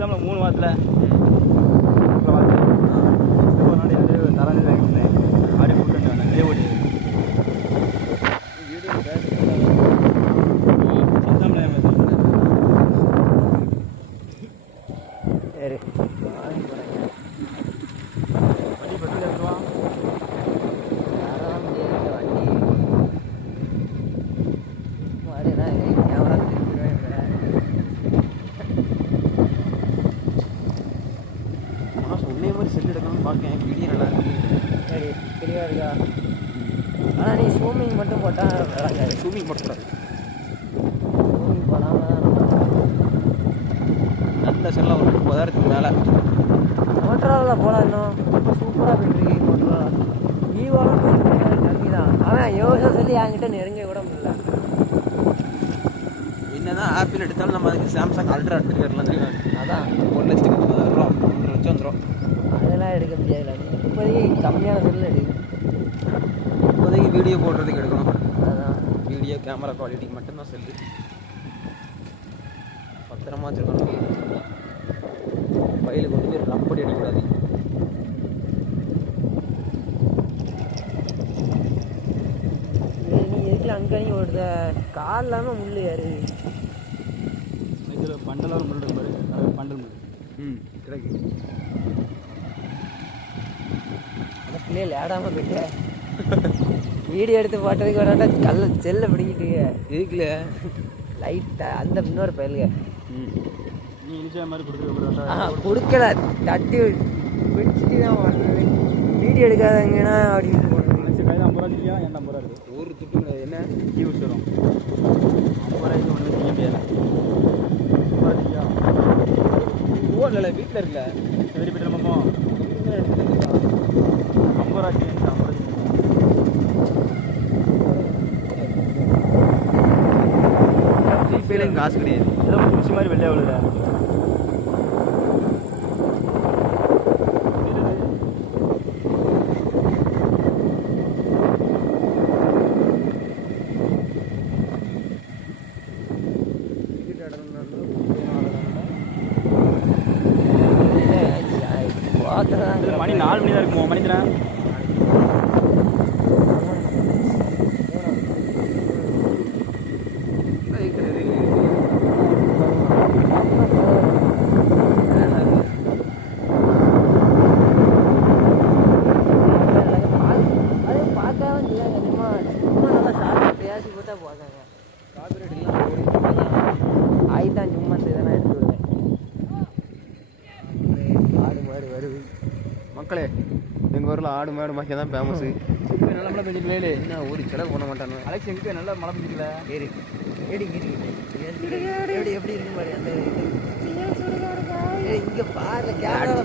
எக்ஸாமில் 3 வாரத்தில் ஒரு நாள் யாரு தராது வாங்கினேன் ஆடி கூப்பிட்டு வந்தேன் இதே ஓடி சரி வண்டி பெட்ரோல் எடுத்துவா யாரெல்லாம் முடியாது வண்டி மாதிரிதான் கேமரா திருப்பிடுவேன் ஆனால் சொன்னே மாதிரி செல் எடுக்கணும்னு பார்க்கேன் வீடியோ நல்லா இருக்கு சரி தெளிவாக இருக்கா ஆனால் நீ ஸ்விம்மிங் மட்டும் போட்டால் விளாடாது ஷூமிங் போடக்கூடாது ஸ்விம்மிங் போடாமல் நல்ல செல்லாம் ஒரு 30,000 மேலே மோட்டராவில் போகலாம் இன்னும் ரொம்ப சூப்பராக போயிட்டுருக்கு மோட்டரா ஈவோலாம் கம்மி தான் ஆனால் யோசனை சொல்லி என்கிட்ட நெருங்க கூட முடியல என்னதான் ஆப்பிள் எடுத்தாலும் நம்ம அதுக்கு சாம்சங் அல்ட்ரா எடுத்துகிட்டு வரலாம் தெரியும் அதான் 1,30,000 1,00,000 வந்துடும் அதெல்லாம் எடுக்க முடியாதுல இப்போதைக்கு கம்மியான செல்லு எடு இப்போதைக்கு வீடியோ போடுறதுக்கு எடுக்கணும் அதான் வீடியோ கேமரா குவாலிட்டிக்கு மட்டும்தான் செல்லு பத்திரமா வச்சுருக்கணும் பையில் கொண்டு போய் ரப்படி அடிக்கூடாது நீ எதுக்கு அங்கேயும் ஓடுத கால் இல்லாமல் முள் யாரு இதில் பண்டலாக முள் பாரு பண்டல் முள் கிடைக்கு அந்த பிள்ளைய லேடாமல் போயிட்ட வீடியோ எடுத்து போட்டதுக்கு ஒரு கல்ல செல்லை பிடிக்கிட்டு இருக்குல்ல லைட்டாக அந்த இன்னொரு பயிலுங்க நீ இனிச்சா மாதிரி கொடுத்துருக்க கொடுக்கல தட்டி பிடிச்சிட்டு தான் வர்றது வீடியோ எடுக்காதங்கன்னா அப்படின்னு மனுஷன் கையில் 50 ரூபா இல்லையா என்ன 50 ரூபா இருக்குது ஒரு துட்டு என்ன யூஸ் வரும் 50 ரூபாய்க்கு ஒன்றும் செய்ய முடியாது 50 ரூபா ஓடல வீட்டில் இருக்கல சரி போய்ட்டு நம்ம 50 ரூபாய்க்கு 50 ஜிபேல காசு கிடையாது ஏதோ ஒரு குச்சி மாதிரி வெளியே விழுத மணி 4 மணி தான் இருக்குமோ மணிக்கிறேன் ஆயிட்டான் சும்மா இதெல்லாம் எடுத்து விடுவேன் ஆடு மாடு வருது மக்களே எங்கள் ஊரில் ஆடு மாடு மாக்கி தான் ஃபேமஸு நல்லா மழை பெஞ்சிக்கலே என்ன ஒரு செலவு பண்ண மாட்டானு அலெக்ஸ் எங்கே நல்லா மழை பெஞ்சிக்கல ஏறி ஏடி எப்படி எப்படி இருக்கு மாதிரி அந்த இங்கே பாரு கேமரா